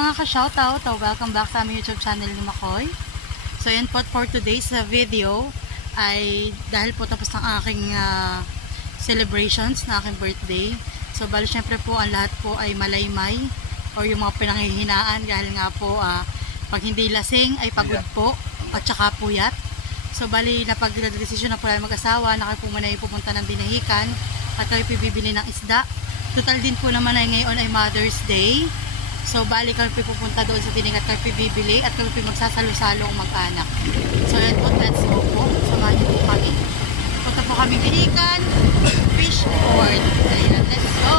mga ka-shoutout, welcome back sa aming YouTube channel ni Makoy. So yan po, for today's video ay dahil po tapos ng aking celebrations na aking birthday. So bali syempre po ang lahat po ay malaymay or yung mga pinanghihinaan dahil nga po pag hindi lasing ay pagod po at saka puyat. So bali napag-desisyon na po namin mag-asawa na kayo po muna pupunta ng Dinahican at kayo pibibili ng isda. Total din po naman ay ngayon ay Mother's Day. So, balik kami pupunta doon sa Tining at kami bibili at kami magsasalo-salo ang mag-anak. So, yan po, let's go po. Samahan niyo po kami. Punta po kami Dinahican Fish Port. Ayan, let's go!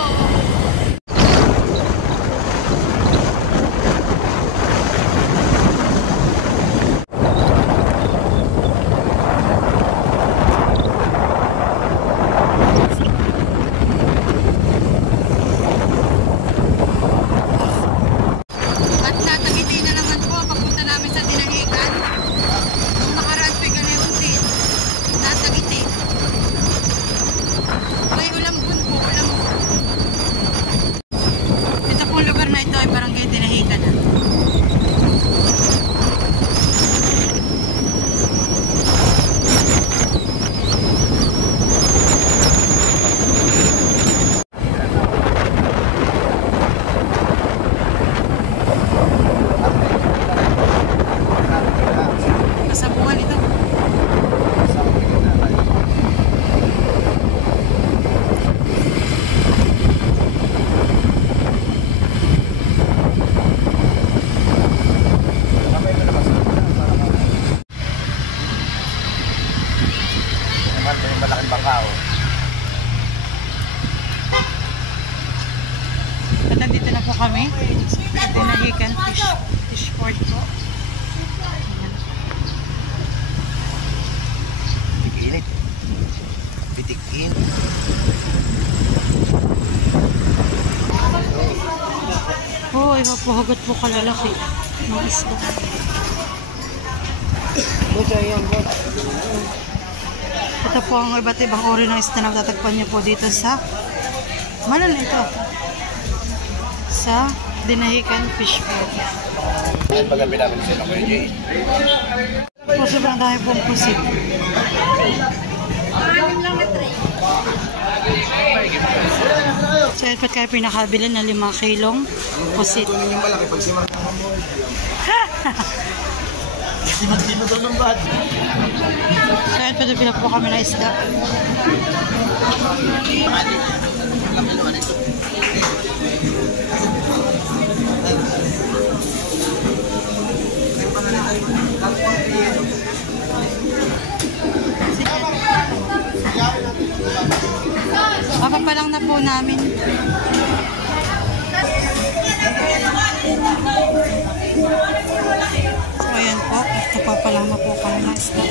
Malaking bangka At nandito na po kami sa Dinahican Fish Port po. Bitik-init. Bitik-init. Oo, ipapahagot po kalalaki ng isda. Ito po ang iba't ibang uri ng isda na tatagpan niyo po dito sa ito sa Dinahican Fish Port. At pagkabi namin sila ko yung Po, sobrang dami pong pusit. So, ito kayo pinakabili na 5 kilong pusit. yung malaki pag simang simag-simag daw ng bad. So, ito pinapila po kami na isda. Papapalang na po namin. So, ayan po. Napapalang na po kami ng isda.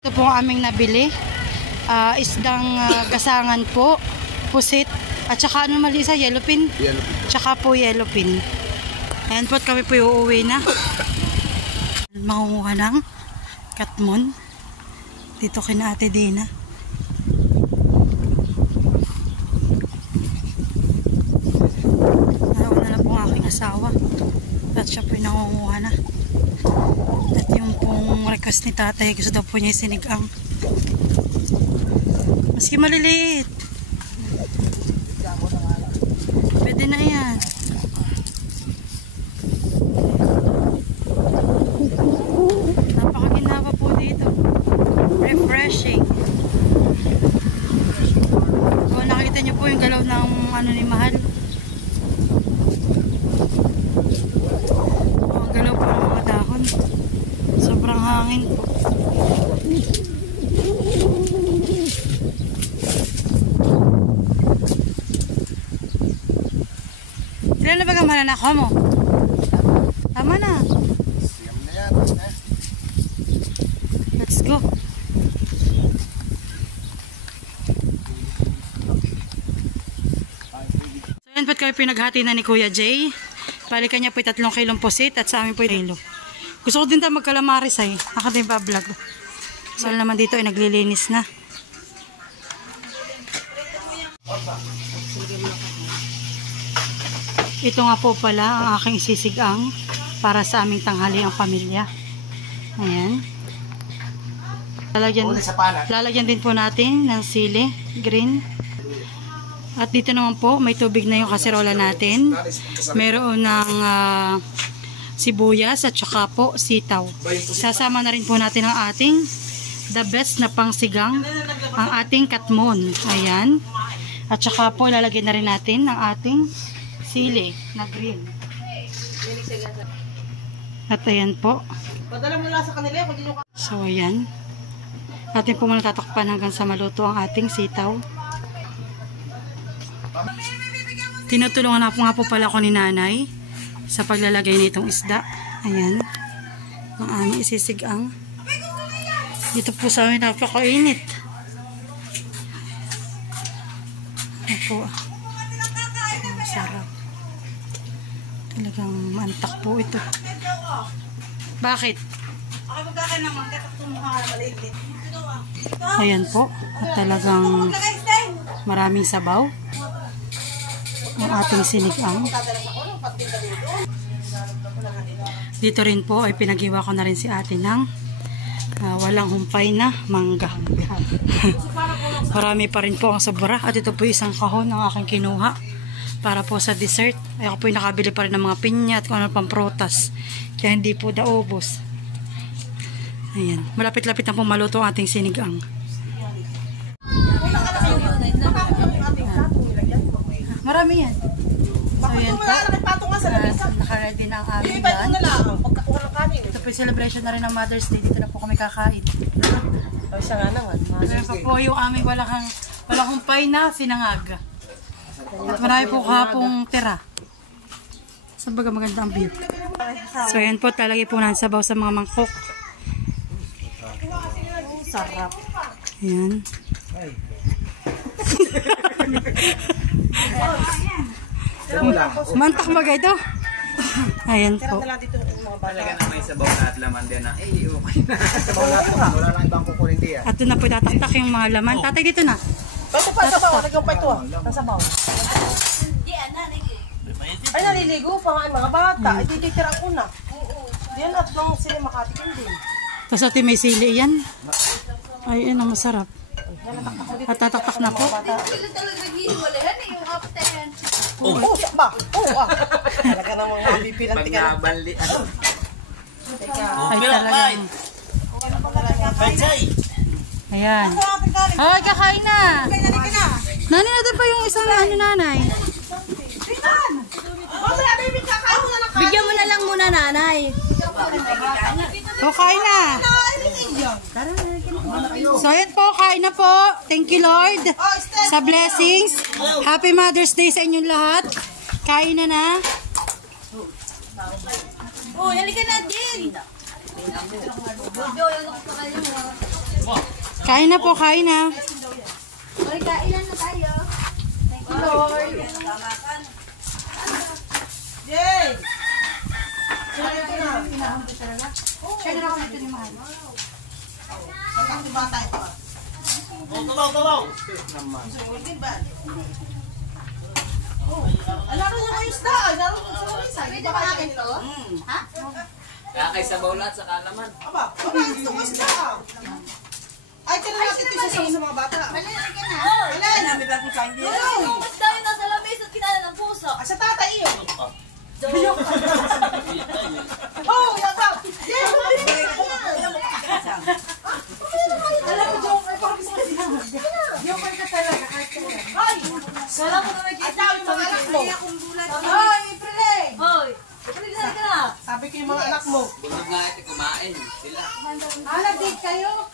Ito po ang aming nabili. Isdang gasangan po, pusit, at saka ano mali sa yellowfin? Yellowfin. Tsaka po yellowfin. Ayan po, kami po uuwi na. Mangunguha ng katmon dito kina Ate Dina. Nauna na po ang aking asawa at siya po nangunguha na. At yung pong request ni tatay, gusto daw po niya sinigang. Maski maliliit. Pwede na yan. Napakaginawa po dito. Refreshing. Kung nakikita niyo po yung galaw ng ano ni Mahal. Ang galaw po ng mga dahon. Sobrang hangin po. Sila na ba ang mananako mo? Tama na. Siyam na yan. Let's go. So yan ba't kayo pinaghati na ni Kuya Jay? Balikan niya po 3 kilong pusit at sa amin po kilo. Gusto ko din tayo magkalamaris ay. Ako din pa vlog. So naman dito ay naglilinis na. Ito nga po pala ang aking sisigang para sa aming tanghali ang pamilya. Ayan. Lalagyan din po natin ng sili, green. At dito naman po, may tubig na yung kaserola natin. Meron ng sibuyas at saka po sitaw. Sasama na rin po natin ang ating the best na pangsigang, ang ating katmon. Ayan. At saka po, lalagyan na rin natin ang ating sili na green. At ayan po. So ayan. Atin po muna tatakpan hanggang sa maluto ang ating sitaw. Tinutulungan na po nga po pala ko ni nanay sa paglalagay nitong isda. Ayan. Ang aming isisigang. Dito po sa amin napakainit. Ayan po. Sarap. Talagang mantak po ito. Bakit? Ayan po. At talagang maraming sabaw. Ang ating sinigang. Dito rin po ay pinaghiwa ko na rin si ate ng walang humpay na mangga. Marami pa rin po ang sobra. At ito po isang kahon ng aking kinuha para po sa dessert. Ay ako po yung nakabili pa rin ng mga pinya at kung ano pang prutas. Kaya hindi po daubos. Ayan. Malapit-lapit na po maluto ang ating sinigang. Marami yan. So yan po. Nakaready na ang aming lunch. Ito po yung celebration na rin ng Mother's Day. Dito na po kami kakain. Ayan pa po yung aming walang humpay na sinangag. At marami po kapong tira. Sabaga maganda ang view. So ayan po, talagay po natin sabaw sa mga mangkok. Sarap. Ayan. Mantak ba ito? Ayan po. Talaga na may sabaw na at laman din na. Okay na. Sabaw na po. Wala lang ibang kukunin diyan. At doon na po tataktak yung mga laman. Tatay dito na. Pwede pa sabaw. Lagyan pa ito. Nasabaw. Ay, naliligo pa nga ang mga bata. Ay, tititira ko na. Diyan at nang sila makatikin din. Tapos ate may sili yan. Ay, yun ang masarap. At tataktak na po. Oo, ba? Oo, ah. Talaga namang mabipilanti ka na. Ay, talagang. Ayan. Ay, kakain na. Nani, natin pa yung isang nanay. Bigyan mo na lang muna, nanay. O, kain na. So, ayan po, kain na po. Thank you, Lord, sa blessings. Happy Mother's Day sa inyong lahat. Kain na na. Oh, halika na din. Kain na po, kain na. Hoy, kailan na tayo? Thank you, Lord. Yay! Share na ako nito ni Mahal. Ang bata ito. Alaro niya kayo isda. Alaro niya sa Marisa. Pwede ba akin to? Ha? Kaya kay sabaw lahat sa kalaman. Aba, gusto ko isda. Ay, kailan natin ito sa mga bata. Malilay ka na. Alay! Yung mas tayo nasa lamis at kinala ng puso. Sa tatay iyo. Oh, yata! Yay! Alam mo, Jong, ay parang gusto ko siya. Joker ka talaga. Ay! Wala ko na nag-isip. Ay, mga anak mo. Ay, April! Hoy, halika na. Sabi ko yung mga anak mo. Bulog nga ito kumain. Sila. Nag-date kayo?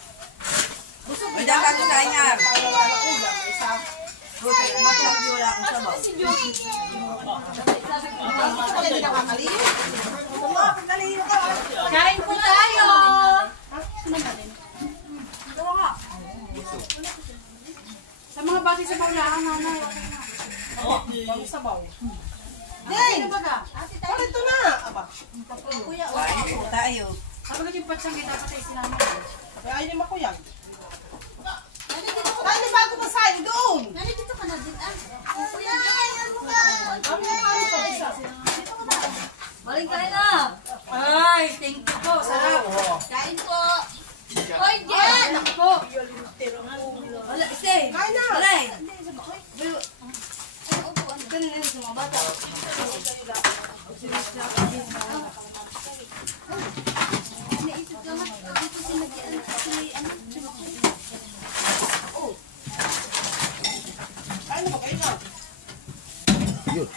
Ay, dapat ko tayo niya. Si Joey. Kain po tayo. Sa mga bati sa bawlaan, nanay. Sabaw. Yay! Bakit patsang kita pa tayo sinama. Kaya ayun yung makuyag. Tayo na bago pa sa'yo doon. Nandito ka na din ah. Kuya, ano ka? Ano ka? Maling kain na! Ay, thank you po. Sarap. Kain po. Hoy, Jen! Ako po. Wala, stay. Kain na. Walay. Ay, upo, ano? Ganun yun sa mga bata. Naisip ko nga, dito si Magian, si ano, si Makoy. Kain na ba kayo na? Yun.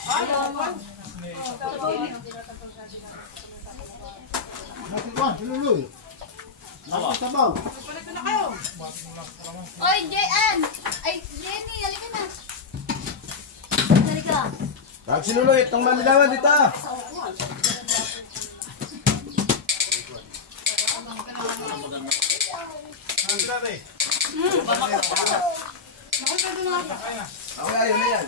Nakikuan, sinuloy. Nakitabaw. Balik na kayo. Hoy, Jen! Ay, Jenny, halika na. Halika. Tag sinuloy, itong manilawan dito. Ako ayaw na yan.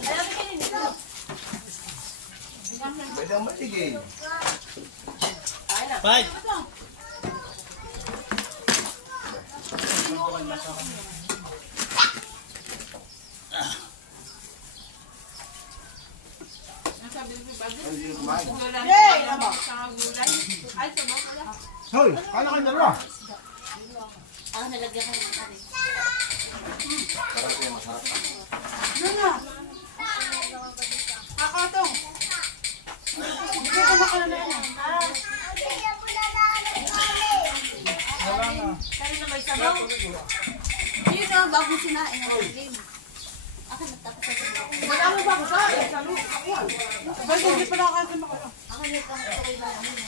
Pwede ang matigil. Bye! Hindi na kumain. Yay! Ano? Hoy, kala kayo dalawa. Ako nalagyan ko ng kari. Sarap yan, masarap. Ano na? Kakatong. Hindi ko makala na yan. Kari na may sabaw. Dito na bagong sinain ng game. Ako nagtapos sa sabaw. Wala mo ba ako sa akin? Sa lupa ko yan. Ba't hindi pa nakakasama makala? Ako nagtapos sa iba namin.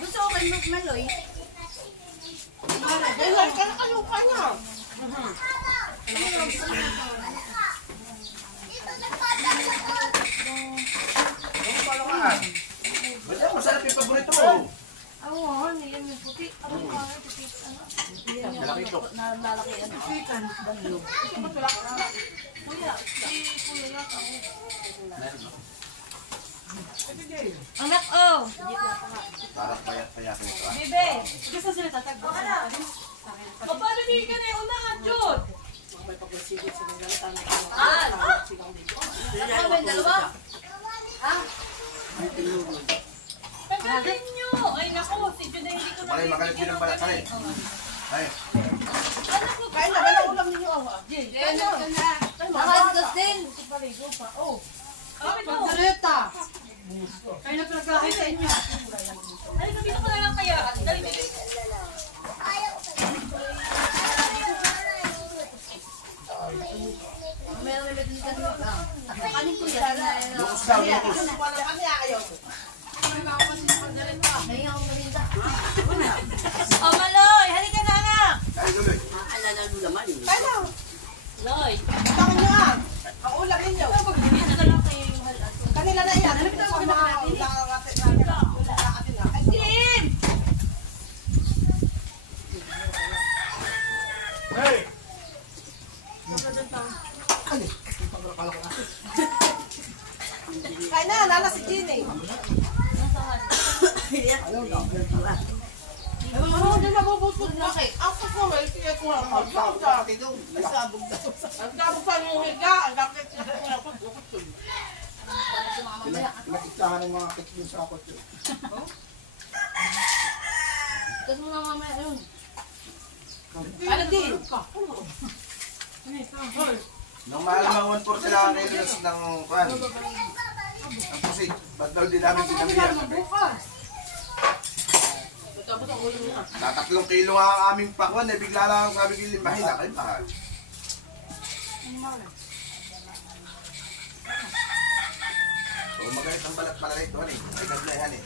Gusto ko kay Mas Maloy. Dahil ka nakalupa niya. Ba't yan, masarap yung paborito mo. Oo, yan yung puti. Ano ba? Puti. Ano? Yan yung na lalaki. Ano? Kuya, si Kuya Yak ako. Anak, oh! Parang payat-payat mo ito. Bebe, gusto sila tatagbo. Paano di ka na yung unahan, Jod? Ano ba yung dalawa? Pagkatin nyo! Ay, naku, si Jod ay hindi ko na Malay, makalit din ang balat. Kaya. Ay, Kain na, gano'n ulam ninyo. Nakakas din. Pagkareta! Kayo na pinagkakay sa inyo. Ay, dito ko na lang kaya. Dali, dali. Meron may medyo ka dito. Kanin ko yan. lukos daw, lukos. Wala kami ayaw. May ako marinda. Oh, Maloy! Halika na, anak! Ay, tuloy. Kain na. Loy! Tangan nyo ah. Ang ulam ninyo. Kanila na yan. Ano ba ito? Ay, Jin! Hey! kain na, nala si Ginny. Ano din mabubutod na kay? Ang kasawal, siya ko lang magkauta. Ang dabog sa yung higa, ang dapat siya ko lang pagkukutod. Pinakitahan ng mga kitbin sa akot yun. Kasi mo na mamaya yun. Ano din? Nung mahal mga 1-4 sila ang kilos ng kwan. Ang pusit. Ba't daw din namin sinabihan? Tatatlong kilo nga ang aming pakwan. Eh, bigla lang sabi ko limahin na kayo mahal. So, magalit ang balat pala ito. Ay, gaglayan eh.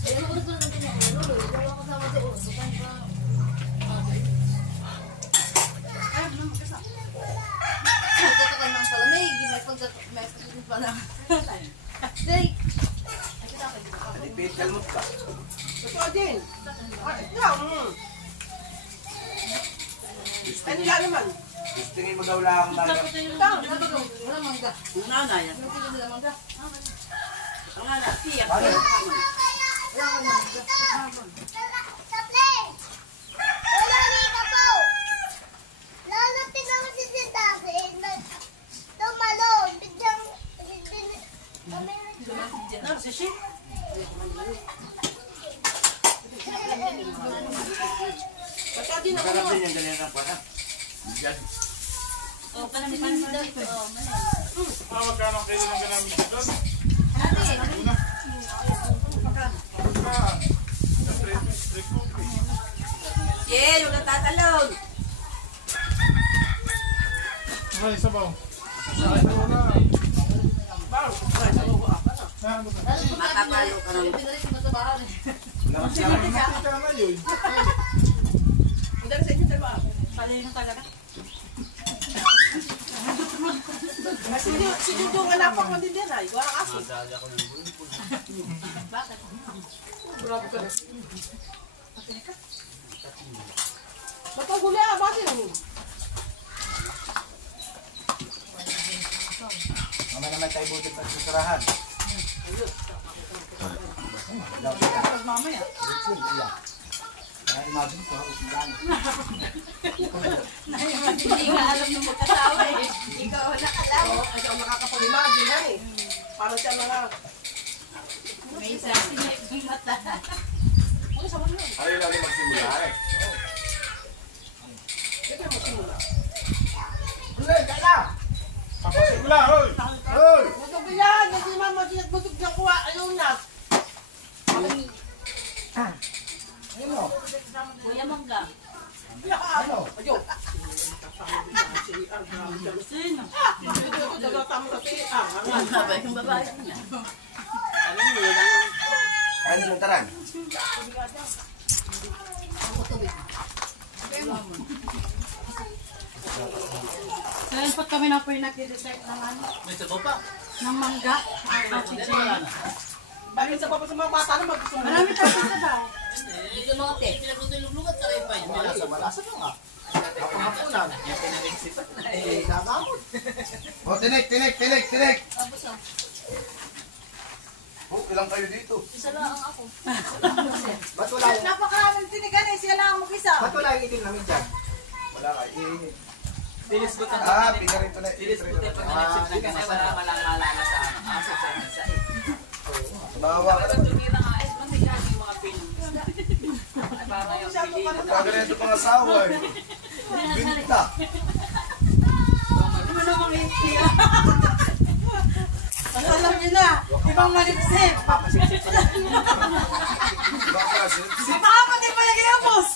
Ayun ako na ng pinakalo. Wala ko sama doon. Bukan pa. Pagkatakan ng palamig. May pagkatakan pa na. Steak. Alipit, kalmot ka. Ito din. Ikaw. Ano yan naman? tingin mo daw lang tayo. Wala mangga. Ang nanay. Wala mangga. Ang nanay. Tiyak. Bakit? Narcissist. Pagka di na Masarap din yung ganyan ang pana. Yan. Oh, panamitan mo daw ito. Oh, Magkano ang kilo ng ganamit dito? Yeah, yung natatalon. Ay, sabaw. Makapalo ka ng Lakas lang. Ika na yun. Palayo na talaga. si Judo nga napang mandindera. Wala kasi. Grabe ka. Ba't ang guli ah? Bakit naman? Mamaya naman tayo buti pa sa sarahan. Mamaya. Imagine ko, usilan. Hindi nga alam ng magkasawa eh. Ikaw na alam. Ay, siya makakapag-imagine yan eh. Para siya mga... May isa yung mata. Ano sa mga yun? Ayaw lagi magsimula eh. Ito yung magsimula. Ulit, kaya! Papasimula, hoy! Hoy! Butog yan! Hindi man butog na kuha. Ayaw na. Ayun mo. Kuya Mangga. Ano? Ayaw. Sino? Ito, dagatama sa siya. Sabay yung babae niya. Ano mo lang? Ayun yung taran. So yun po kami na po yung nag-detect ng ano, May sabaw pa. ng mangga. Bakit sa papa sa mga bata na mag-gusto Marami pa sa daw. Dito mga te. Pinagluto-lugat sa iba. Malasa mo nga. Kapahapunan. Yung pinag-isipan na Eh, gagamot. O, tinik, tinik, tinik, tinik. Tapos ah, Oh, ilang kayo dito? isa lang ako. Ba't wala yung... Napakaraming tinigan eh. Siya lang mag-isa. Ba't wala yung itim namin dyan? Wala ka. Tilis ko Ah, pingarin ko na. Tilis ko tayo pag nag-sip na kasi wala malang malala sa ano. Aso sa isa. Bawa ka naman. Tumira nga eh. Mamigaan yung mga pin. Para yung pili. Kagareto pang asawa eh. Binta. Ano namang iiya? Ano alam niyo na? Ibang malipsip. Papasiksik pa lang. Baka kasi. Si Papa din pa nag-iapos.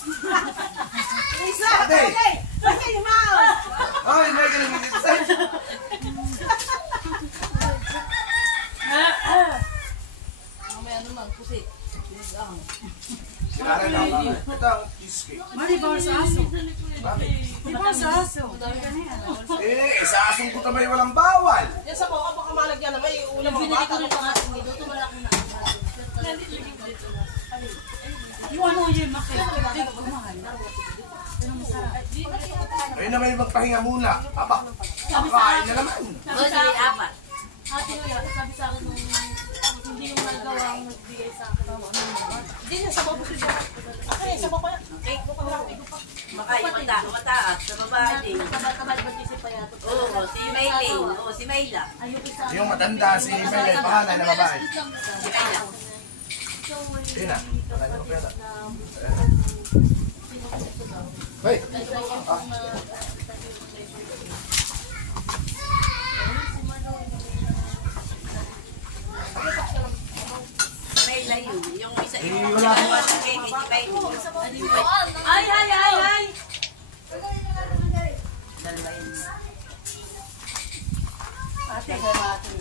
Isa! Ate! Bakit yung mga? Ay, may ganun yung design. Mamaya naman, pusi. Sinara na ako. Ito ang cheesecake. Mali ba sa aso? Bakit? Di ba sa aso? Eh, sa asong ko tamay walang bawal. Yan sa baka baka malagyan na may ulam mga Binili bata. ko rin pang ating dito. Tumalak na. Yung ano yung makit. Hindi ko kumahal. Pero masarap. Ayun na may magpahinga muna. Aba, kakain na naman. Sabi sa apat. Ate Kuya, sabi sa akin nung hindi yung nagawang nagbigay sa akin. Hindi na sa baba siya. Okay, sa baba yan. Okay. Baka yung mataas sa babae din. Tabal-tabal ba si Payato? Oo, si Maylin. Oo, si Mayla. Ayun isa. Yung matanda si Mel, pangalan na babae. Si Mayla. Yun na. Pangalan ko pala. Hoy! Mayla yun. Yung isa Eh, yung wala ko. si Maylin. Ay, ay, ay, ay! Dalawa yun. Ate, kaya ate.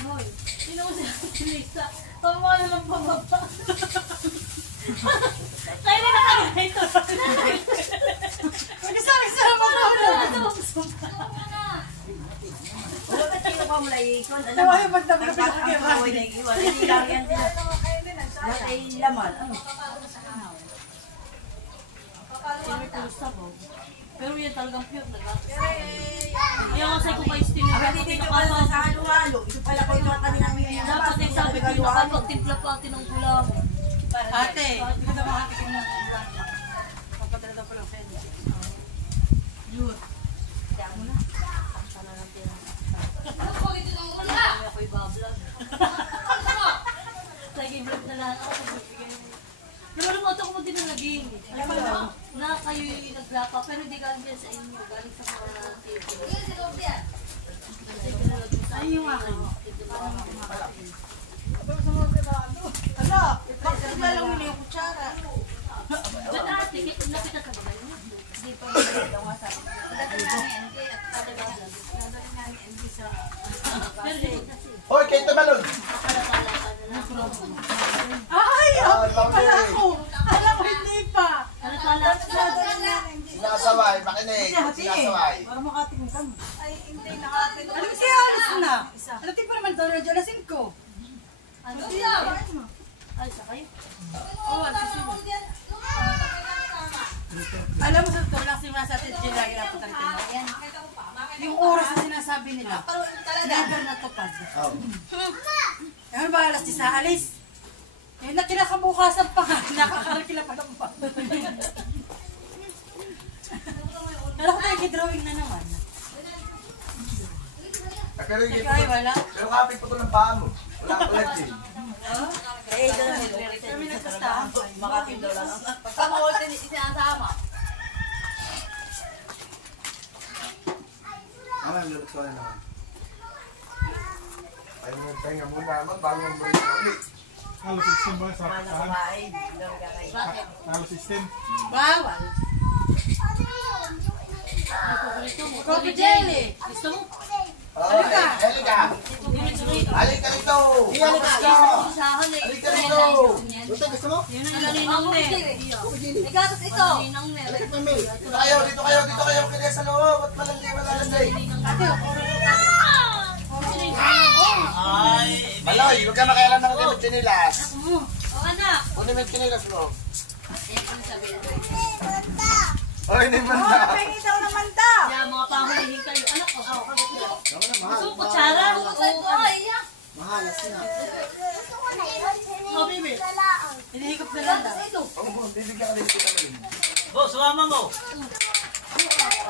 Hoy, sino mo si Lisa? Tama na lang pababa. Tayo na nakagay ito. Nagsabi-sabi mo na ulo. Wala ka sino pa mula ikon. Tawa yung magdamag na pinakakira. Ang na iwan. Hindi lang yan. Wala yung laman. Yung may pulos sabaw. Pero yan talagang pure na gatas. Kaya nga sa'yo ko kayo stingin. Ang dito ka sa halo-halo. Ito pala ko ito kami namin yan. Dapat ay sabi ko yung nakapagtimpla pa atin ng gula mo. Ate, hindi ka na makatikin ng ulan. Papatalata pa lang sa inyo. Yun. Kaya mo na. Sana lang din. Kaya ako ibablog. Sige, vlog na lang ako. Nalulungkot ako mo din na naging. Alam mo na kayo naglapa pero hindi galing din sa inyo. Galing sa mga TV. Ay, yung akin. Ala, bakit naglalang mo na yung kutsara? Ba't ate, nakita ka ba kayo? Hindi pa yung daw nga sabi. Pagdating namin, NK at pagdating namin, NK sa... Pero hindi kasi. Hoy, kayo tumalon! Kala-kala ka na lang. Ay, hindi pala ako. Alam mo, hindi pa. Kala-kala ka na. Sinasaway, makinig. Sinasaway. Para makatingin kami. Ay, hindi nakatin. Alam mo siya, alis na. Alam ko pa naman daw, radyo, alasin ko. Ano? Ay, sa kayo? Oo, alasin mo. Alam mo sa totoo lang si Masa at Jill lagi napunta rin tayo. Yung oras na sinasabi nila, never natupad. Oh. Ano ba, alas 10 alis? Eh, na kinakabukasan pa nga, nakakarakila pa lang pa. Pero kung tayo drawing na naman. Pero hindi Ikaw ay wala. Pero kapit po ito ng paa mo. Wala ko lang din. Eh, kami nagsastahan pa. Makatindaw lang. Pagkamawal din isinasama. Mamaya, lulot ko na naman. Ay, magpahinga muna naman bago mag-break na ulit. Halo system ba sa Bakit? Halo system. Bawal. Coffee jelly. Gusto mo? Halika! Halika! Halika rito! Halika rito! Isahan eh. Halika rito! Gusto mo? Yun ang galinang ne. May gatas ito. Galinang ne. Dito kayo! Dito kayo! Dito kayo! Kaya sa loob! At malandi! Malalandi! Maloy! Huwag ka makialam ng limit chinilas! O anak. Kung limit chinilas mo! Oy, hindi man na! Pengi daw naman daw. Kaya mga pamahihin kayo. Anak ko. Mahal! Gusto ko tsara. Mahalas na! O, baby. Hinihigop na lang daw. Oh, bibigyan ka rin kita mo rin. Boss, sumama mo.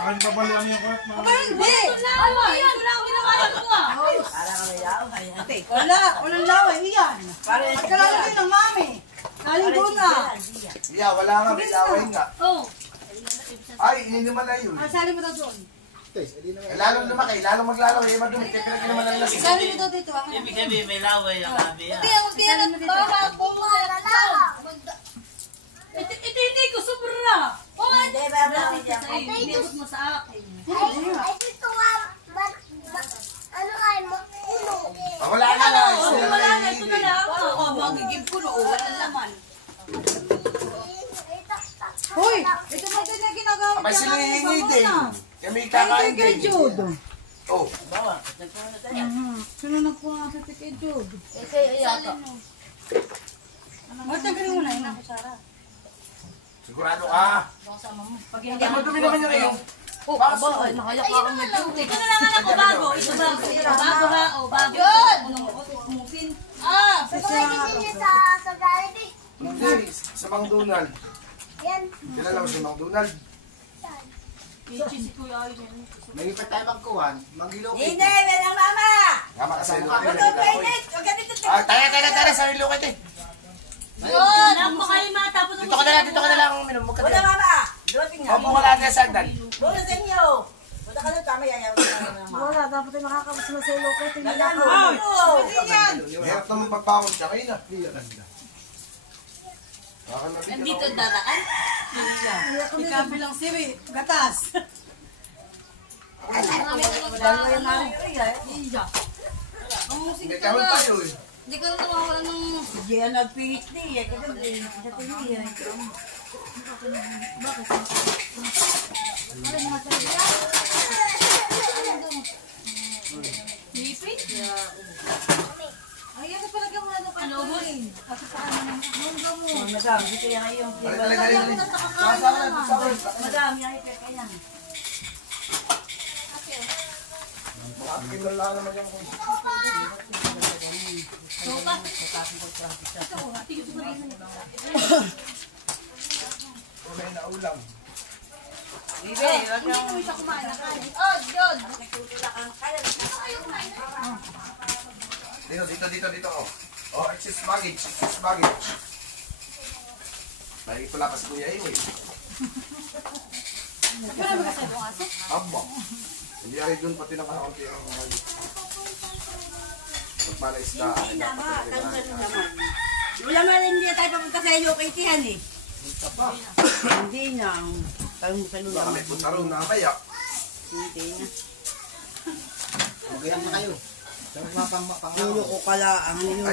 Akin babalian yung kurat na. Aba, hindi. Ito lang ang ginagawa ko ah. Wala. Walang laway. Iyan. Pagkalalagay ng mami. Galing doon na. Yeah, wala nga. May laway nga. Oh. Ay, hindi naman na yun. Sali mo daw doon. Lalong lumaki, lalong maglalaway. Madumi, kaya pinag naman ang lasing. Sali mo daw dito. Ibig sabihin, may laway ang abi. Hindi yan ang baka. Ito hindi ko sobra. Hindi, baba. Hindi abot mo sa akin. Wala na nga. Oh, wala na. Ito na lang. Oo, magiging puno. Walang laman. Hoy, ito ba din na ginagawa Abay sila hihingi din. Kami Kay kakain kay din. Jude. Oh, Sino nagkuha sa kay Jude? Isalin mo. Matagaling mo na yun ako, Sarah. sigurado ka. Pag hindi Kaya madumi naman yung iyo. Oh, aba, ay, nakayak ka akong Ito na lang anak ko bago. Ito bago. Bago ha. O bago. umusin. Hindi, sa Mang Donald. Kilala mo si Mang Donald? Si Kuya Ayon yan. May ipit tayo magkuhan, mag-ilokit. Hindi, walang mama! Tama ka sa Huwag ilokit. daw mainit! Huwag ganito Ah, tayo, sa ilokit eh. Yun! Anak mo kayo ma. Tapos Dito ka na lang uminom. Huwag ka Wala din. mama! Dumating nga. Opo ka lang na sagdan. Wala sa inyo! Punta ka na kami, ayaw ka na mama. Wala, dapat ay makakabas na sa ilokit. Hindi na ako. Pwede yan! Hirap naman pagpawon siya. Ngayon na. Nandito daraan. Ikabilang siwi, gatas. May kahon tayo eh. Hindi ko na nawawala ng... Hindi yan nag-PhD eh. Kasi sa tingin yan. Lipit? Ay, ano pala gamano ka? Ano, boss? Ako sa ano ng gamon. madam, di kaya yung Dali, dali, dali. madam, yan kaya. Akin na lang naman yung kumain na ulam. Bibi, wag kang Dito. Oh, excess baggage. Lagi pala kasi kuya eh. Aba. Hindi ay doon pati nakakunti ang mga pagpala isda. wala nga rin hindi tayo papunta sa UKT yan eh. Hindi na. Tayo mo sa lula. Baka may punta ron na kaya. Hindi na. Magayan na kayo. Lulo ko kala ang lulo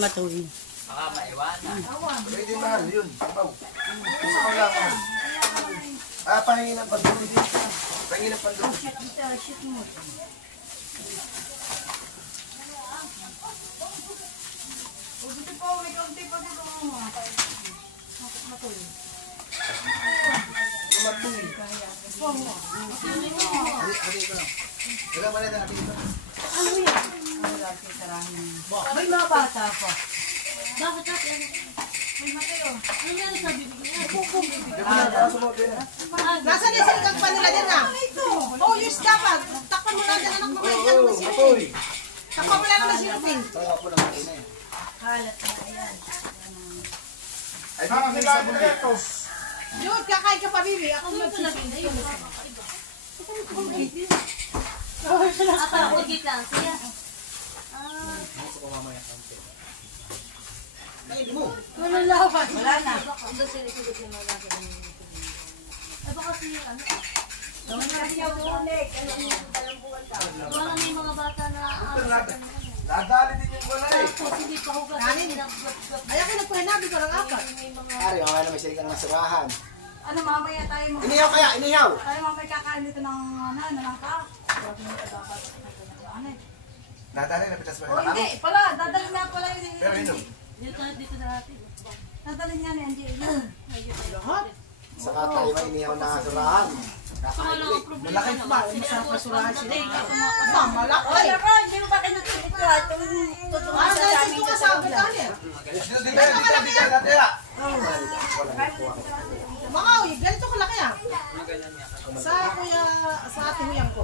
matuloy. Baka maiwanan. Pwede mahal yun. Sabaw. Gusto ko lang. Pahingin ng pandulog dito. Pahingin ng pandulog. Matuloy. Wala ba na natin ito? May mga bata pa. Bakit natin? May mateo. Ano yan sa bibig niya? Nasaan yung siligang pa nila din ha? Oh, yung dapat. Takpan mo lang din anak mo kayo. Yan naman sinupin. Takpan mo lang naman sinupin. Kalat na yan. Ay, baka sa bulit. Yun, kakain ka pa, Bibi. Ako magsipin. Akala ko git lang. Siya. Wala laban. Wala na. Ay baka siya ano? Wala may mga bata na Nadali din yung wala eh. tapos hindi pa hugas. Ay, ako nagpahinabi ko ng apat. Ari, okay na may siligang nasirahan. Ano, mamaya tayo mag... Inihaw kaya, inihaw! Tayo mamaya kakain dito ng nangka. Nadali na pitas ba? O hindi, pala. Dadalhin nga pala yung... Pero inom. Dito na natin. Dadalhin nga ni Angela. Saka tayo may inihaw na nasirahan. Malaki pa. Masarap na surahan sila. Aba, malaki. Hindi mo ba kinatulog ka? Parang dahil ito nga sa abutan eh. Dito, nataya. Makaw, ganito kalaki ah. Sa kuya, sa ate huyang ko.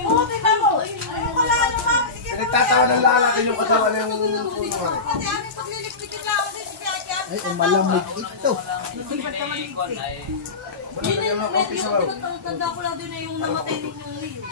Oo, tingnan mo. Ay, wala ano ka. Nagtatawa ng lalaki yung katawan ng puno. Pati aming paglilipitin lang ako din si Kaya. Ay, umalamig ito. Ikon ay Wala na yung mga kopi sa loob. Tanda ko lang din na yung namatay ninyong Leo.